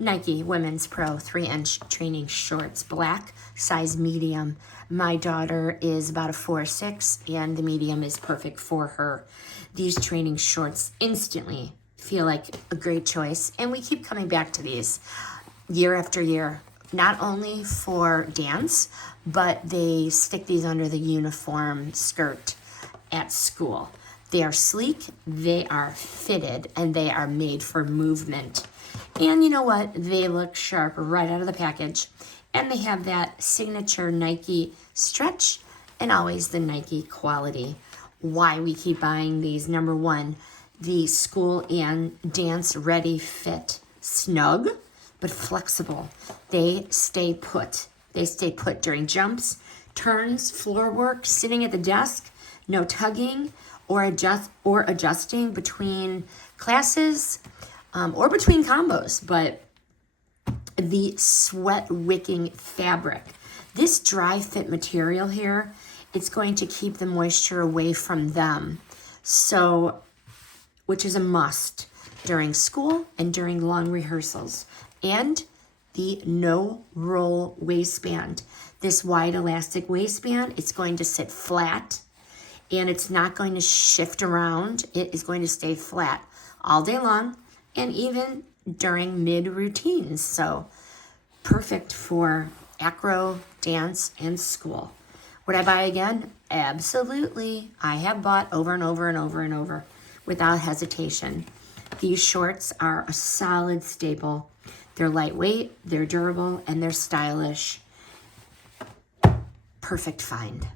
Nike Women's Pro 3-inch training shorts, black, size medium. My daughter is about a 4'6", and the medium is perfect for her. These training shorts instantly feel like a great choice, and we keep coming back to these year after year, not only for dance, but they stick these under the uniform skirt at school. They are sleek, they are fitted, and they are made for movement. And you know what? They look sharp right out of the package. And they have that signature Nike stretch and always the Nike quality. Why we keep buying these. Number one, the school and dance ready fit. Snug, but flexible. They stay put. They stay put during jumps, turns, floor work, sitting at the desk, no tugging or adjusting between classes or between combos. But the sweat wicking fabric, this dry fit material here, it's going to keep the moisture away from them. So, which is a must during school and during long rehearsals. And the no roll waistband. This wide elastic waistband, it's going to sit flat and it's not going to shift around. It is going to stay flat all day long and even during mid routines. So perfect for acro, dance, and school. Would I buy again? Absolutely. I have bought over and over and over and over without hesitation. These shorts are a solid staple. They're lightweight, they're durable, and they're stylish. Perfect find.